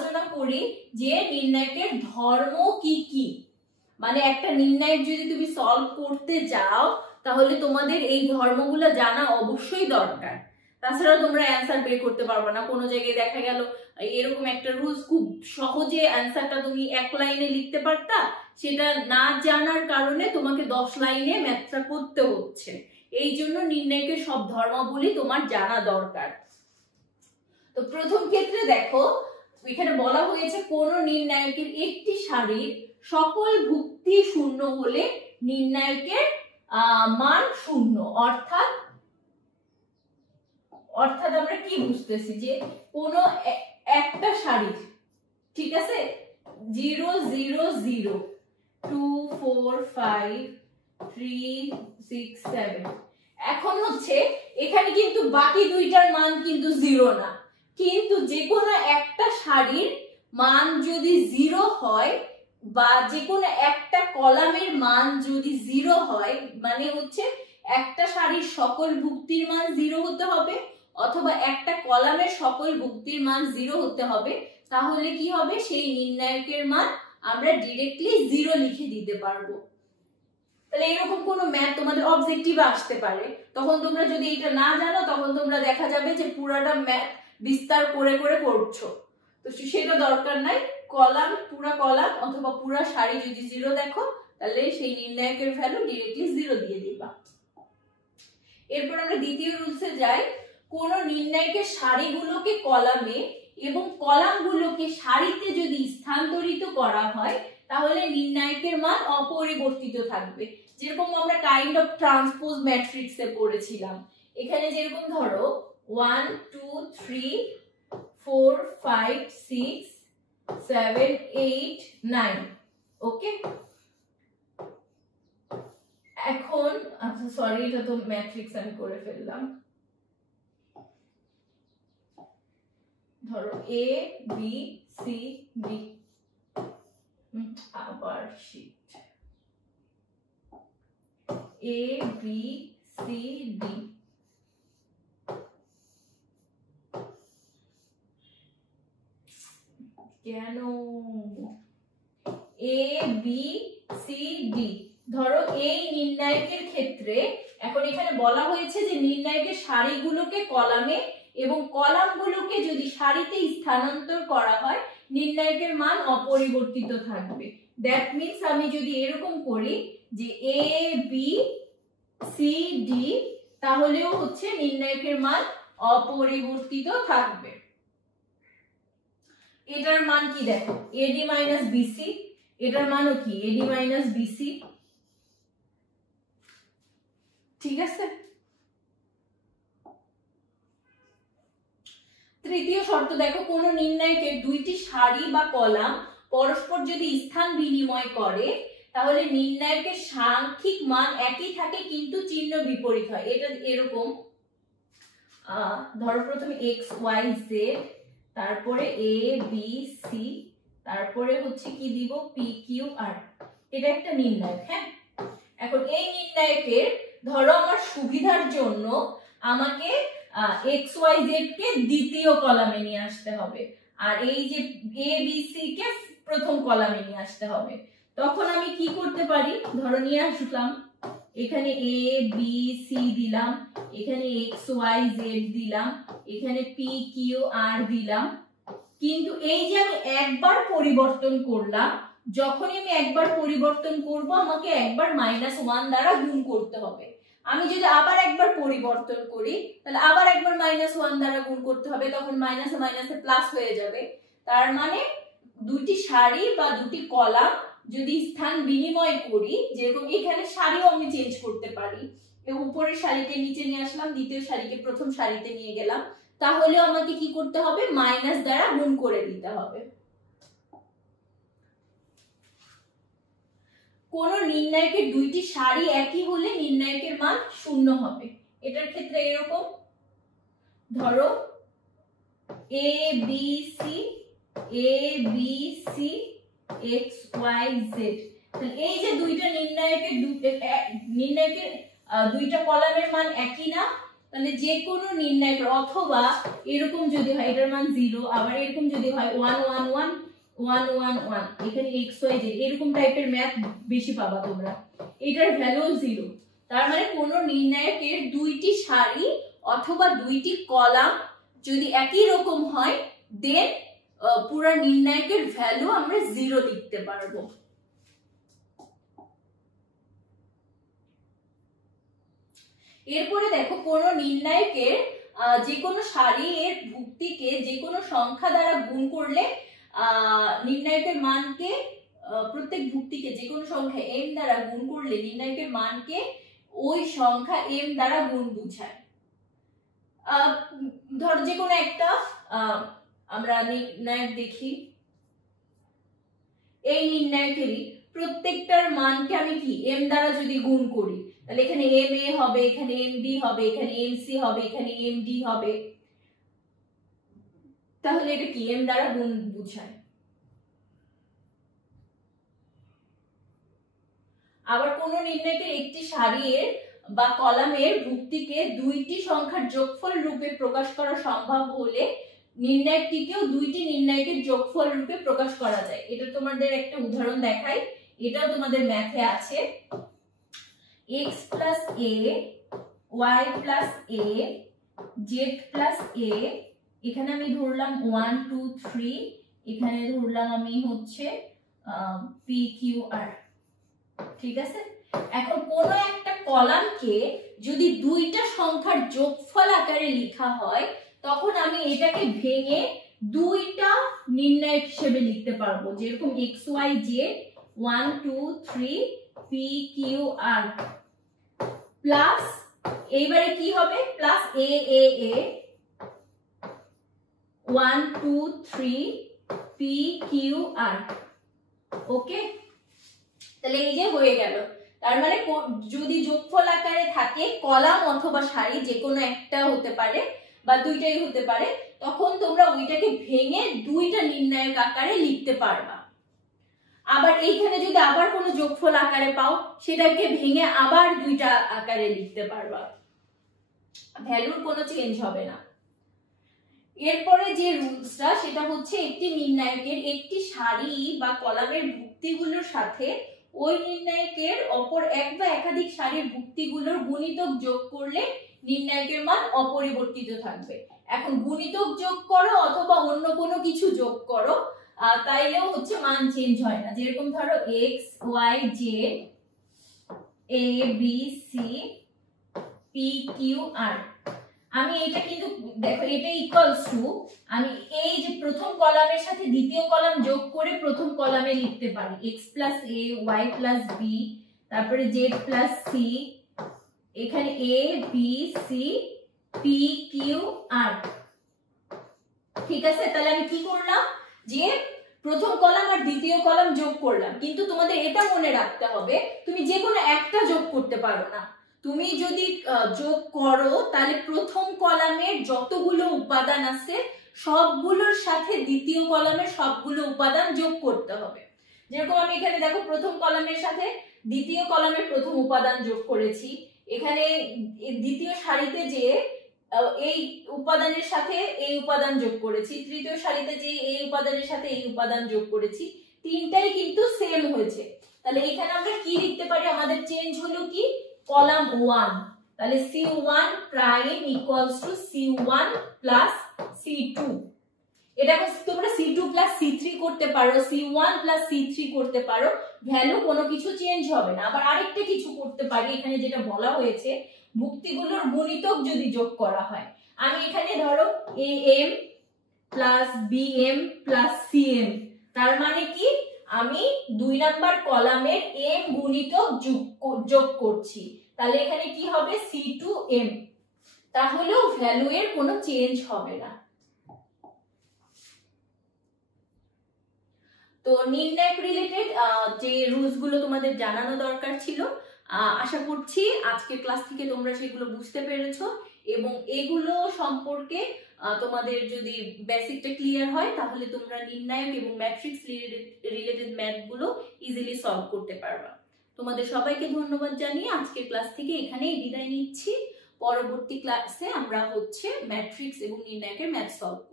আলোচনা করি যে নির্ণায়কের ধর্ম কি কি। মানে একটা নির্ণায়ক যদি তুমি সলভ করতে যাও তাহলে তোমাদের এই ধর্মগুলো জানা অবশ্যই দরকার, তাছাড়া তোমরা অ্যান্সার বের করতে পারবে না। কোনো জায়গায় দেখা গেল এরকম একটা রুলস খুব সহজে অ্যান্সারটা তুমি এক লাইনে লিখতে পারতা, সেটা না জানার কারণে তোমাকে 10 লাইনে ম্যাথটা করতে হচ্ছে। এই জন্য নির্ণায়কের সব ধর্মাবলী তোমার জানা দরকার। তো প্রথম ক্ষেত্রে দেখো এখানে বলা হয়েছে কোন নির্ণায়কের একটি সারির সকল ভুক্তি শূন্য হলে নির্ণায়কের মান শূন্য। অর্থাৎ আমরা কি বুঝতেছি যে কোন একটা সারির, ঠিক আছে, 0 0 0 2 4 5 3 6 7, এখন হচ্ছে এখানে কিন্তু বাকি দুইটার মান কিন্তু 0 না, কিন্তু যে কোনো একটা সারির মান যদি 0 হয় বা যে কোনো একটা কলামের মান যদি 0 হয়, মানে হচ্ছে একটা সারির সকল ভুক্তির মান 0 হতে হবে অথবা একটা কলামের সকল ভুক্তির মান 0 হতে হবে, তাহলে কি হবে, সেই নির্ণায়কের মান আমরা ডিরেক্টলি 0 লিখে দিতে পারবো। তাহলে এরকম কোনো ম্যাথ তোমাদের অবজেক্টিভে আসতে পারে, তখন তোমরা যদি এটা না জানো তখন তোমরা দেখা যাবে যে পুরাটা ম্যাথ বিস্তার করে করে করছো, তো সেটা দরকার নাই। কলাম, পুরা কলাম অথবা পুরা সারি যদি 0 দেখো তাহলে সেই নির্ণায়কের ভ্যালু ডিরেক্টলি 0 দিয়ে দিবা। এরপর আমরা দ্বিতীয় রুলসে যাই। কোন নির্ণায়কের সারিগুলোকে কলামে এবং কলামগুলোকে সারিতে যদি স্থানান্তরিত করা হয় তাহলে নির্ণায়কের মান অপরিবর্তিত থাকবে। যেরকম আমরা কাইন্ড অফ ট্রান্সপোজ ম্যাট্রিক্সে পড়েছিলাম, এখানে যেরকম ধরো 1 2 3 4 5 6 7 8 9, ওকে। এখন আচ্ছা সরি, এটা তো ম্যাট্রিক্স আমি করে ফেললাম। ধরো এ বি সি ডি, আবার শিট, এ বি সি ডি, কেন এ বি সি ডি। ধরো এই নির্ণায়কের ক্ষেত্রে এখন এখানে বলা হয়েছে যে নির্ণায়কের সারিগুলোকে কলামে এবং কলামগুলোকে যদি সারিতে স্থানান্তর করা হয় নির্ণায়কের মান অপরিবর্তিত থাকবে। দ্যাট মিন্স আমি যদি এরকম করি যে এ বি সি ডি, তাহলেও হচ্ছে নির্ণায়কের মান অপরিবর্তিত থাকবে। এটার মান কি দেখো, এডি মাইনাস বিসি, এটার মানও কি এডি মাইনাস বিসি, ঠিক আছে। তৃতীয় শর্ত দেখো, কোন নির্ণায়কের দুইটি সারি বা কলাম পরস্পর যদি স্থান বিনিময় করে তাহলে নির্ণায়কের সাংখ্যিক মান একই থাকে কিন্তু চিহ্ন বিপরীত হয়। এটা এরকম, ধরো প্রথমে এক্স ওয়াই জেড, তারপরে এ বি সি, তারপরে হচ্ছে কি দিব পি কিউ আর, এটা একটা নির্ণায়ক। হ্যাঁ, এখন এই নির্ণায়কের ধরো আমার সুবিধার জন্য আমাকে এক্স ওয়াই জেড কে দ্বিতীয় কলামে নিয়ে আসতে হবে আর এই যে এ বি সি কে প্রথম কলামে নিয়ে আসতে হবে। তখন আমি কি করতে পারি, ধরো নিয়ে আসলাম এখানে এ বি সি দিলাম, এখানে এক্স ওয়াই জেড দিলাম, এখানে পি কিউ আর দিলাম, কিন্তু এই যে আমি একবার পরিবর্তন করলাম, যখনই আমি একবার পরিবর্তন করব আমাকে একবার -1 দ্বারা গুণ করতে হবে। আমি যদি আবার একবার পরিবর্তন করি তাহলে আবার একবার -1 দ্বারা গুণ করতে হবে, তখন মাইনাসে মাইনাসে প্লাস হয়ে যাবে। তার মানে দুটি সারি বা দুটি কলাম যদি স্থান বিনিময় করি, যেরকম এখানে সারিও আমি চেঞ্জ করতে পারি, উপরের সারিকে নিচে নিয়ে আসলাম, দ্বিতীয় সারিকে প্রথম সারিতে নিয়ে গেলাম, তাহলে আমাকে কি করতে হবে, মাইনাস দ্বারা গুণ করে দিতে হবে। কোন নির্ণায়কের দুইটি সারি একই হলে নির্ণায়কের মান 0 হবে। এটার ক্ষেত্রে এরকম, ধরো A B C X Y Z, এই যে দুইটা নির্ণায়কের দুইটা কলামের মান একই না, তাহলে যে কোনো নির্ণায়ক, অথবা এরকম যদি হয় এটার মান 0, আবার এরকম যদি হয় 1 1 1 1 1 1, এখানে x y z এরকম টাইপের ম্যাথ বেশি পাবা তোমরা, এটার ভ্যালু 0। তার মানে কোন নির্ণায়কের দুইটি সারি অথবা দুইটি কলাম যদি একই রকম হয়, দেন পুরো নির্ণায়কের ভ্যালু আমরা 0 লিখতে পারবো। এরপরে দেখো কোন নির্ণায়কের যে কোনো সারি এর ভুক্তিকে যে কোনো সংখ্যা দ্বারা গুণ করলে নির্ণায়কের মানকে, প্রত্যেক ভুক্তিকে যে কোনো সংখ্যা m দ্বারা গুণ করলে নির্ণায়কের মানকে ওই সংখ্যা m দ্বারা গুণ বুঝায়। ধরো যে কোনো একটা আমরা নির্ণায়ক দেখি, এই নির্ণায়কেরই প্রত্যেকটার মানকে আমি কি m দ্বারা যদি গুণ করি, তাহলে এখানে ma হবে, এখানে mb হবে, এখানে mc হবে, এখানে md হবে, তাহলে এটা কি m দ্বারা গুণ বুঝায়। আবার কোন নির্ণায়কের একটি সারির বা কলামের ভুক্তিকে দুইটি সংখ্যার যোগফল রূপে প্রকাশ করা সম্ভব হলে নির্ণায়কটিকেও দুইটি নির্ণায়কের যোগফল রূপে প্রকাশ করা যায়। এটা তোমাদের একটা উদাহরণ দেখাই, এটাও তোমাদের ম্যাথে আছে। x plus a, y plus a, z plus a, এখানে আমি ধরলাম 1 2 3, এখানে ধরলাম আমি হচ্ছে p q r, ঠিক আছে। এখন কোন একটা কলামকে যদি দুইটা সংখ্যার যোগফল আকারে লেখা হয়, তখন আমি এটাকে ভেঙে দুইটা নির্ণায়ক হিসেবে লিখতে পারবো, যেরকম x y z 1 2 3 p q r plus, এইবারে কি হবে, plus a a a 1 2 3 p q r। ওকে, তাহলে এই যে হয়ে গেল। তার মানে যদি যোগফল আকারে থাকে কলাম অথবা সারি যে কোনো একটা হতে পারে বা দুইটাই হতে পারে, তখন তোমরা ওইটাকে ভেঙে দুইটা নির্ণায়ক আকারে লিখতে পারবা। আবার এইখানে যদি আবার কোনো যোগফল আকারে পাও, সেটাকে ভেঙে আবার দুইটা আকারে লিখতে পারবা, ভ্যালুর কোনো চেঞ্জ হবে না। এরপরে যে রুলসটা সেটা হচ্ছে একটি নির্ণায়কের একটি সারি বা কলামের ভুক্তিগুলোর সাথে ওই নির্ণায়কের অপর এক বা একাধিক সারির ভুক্তিগুলোর গুণিতক যোগ করলে নির্ণায়কের মান অপরিবর্তিত থাকবে। এখন গুণিতক যোগ করো অথবা অন্য কোনো কিছু যোগ করো, তাইলেও হচ্ছে মান চেঞ্জ হয় না। যেরকম ধরো x y z a b c p q r, আমি এটা কিন্তু দেখো এটা ইকুয়ালস টু, আমি এই যে প্রথম কলামের সাথে দ্বিতীয় কলাম যোগ করে প্রথম কলামে লিখতে পারি x plus a, y plus b, তারপরে z plus c, এখানে a b c p q r, ঠিক আছে। তাহলে আমি কি করলাম, যে প্রথম কলাম আর দ্বিতীয় কলাম যোগ করলাম, কিন্তু তোমাদের এটা মনে রাখতে হবে তুমি যে কোনো একটা যোগ করতে পারো না। তুমি যদি যোগ করো তাহলে প্রথম কলামের যতগুলো উপাদান আছে সবগুলোর সাথে দ্বিতীয় কলামের সবগুলো উপাদান যোগ করতে হবে। যেরকম আমি এখানে দেখো প্রথম কলামের সাথে দ্বিতীয় কলামের প্রথম উপাদান যোগ করেছি, এখানে দ্বিতীয় সারিতে যে এই উপাদানের সাথে এই উপাদান যোগ করেছি, তৃতীয় সারিতে যে এই উপাদানের সাথে এই উপাদান যোগ করেছি, তিনটাই কিন্তু সেম হয়েছে। তাহলে এখানে আমরা কি লিখতে পারি, আমাদের চেঞ্জ হলো কি কলাম 1, তাহলে c1 prime equals to c1 plus c2। এটা তোমরা c2 প্লাস c3 করতে পারো, c1 প্লাস c3 করতে পারো, ভ্যালু কোনো কিছু চেঞ্জ হবে না। আবার আরেকটা কিছু করতে পারি, এখানে যেটা বলা হয়েছে ভুক্তিগুলোর গুণিতক যদি যোগ করা হয়, আমি এখানে ধরো am plus bm plus cm, তার মানে কি আমি 2 নাম্বার কলামের m গুণিতক যোগ করছি, তাহলে এখানে কি হবে c2m, তাহলেও ভ্যালু এর কোনো চেঞ্জ হবে না। তো নির্ণায়ক রিলেটেড যে রুলস গুলো তোমাদের জানানো দরকার ছিল, আশা করছি আজকের ক্লাস থেকে তোমরা সেগুলো বুঝতে পেরেছো, এবং এগুলো সম্পর্কে তোমাদের যদি বেসিকটা ক্লিয়ার হয় তাহলে তোমরা নির্ণায়ক এবং ম্যাট্রিক্স রিলেটেড ম্যাথ গুলো ইজিলি সলভ করতে পারবা। তোমাদের সবাইকে ধন্যবাদ জানিয়ে আজকের ক্লাস থেকে এখানেই বিদায় নিচ্ছি। পরবর্তী ক্লাসে আমরা হচ্ছে ম্যাট্রিক্স এবং নির্ণায়কের ম্যাথ সলভ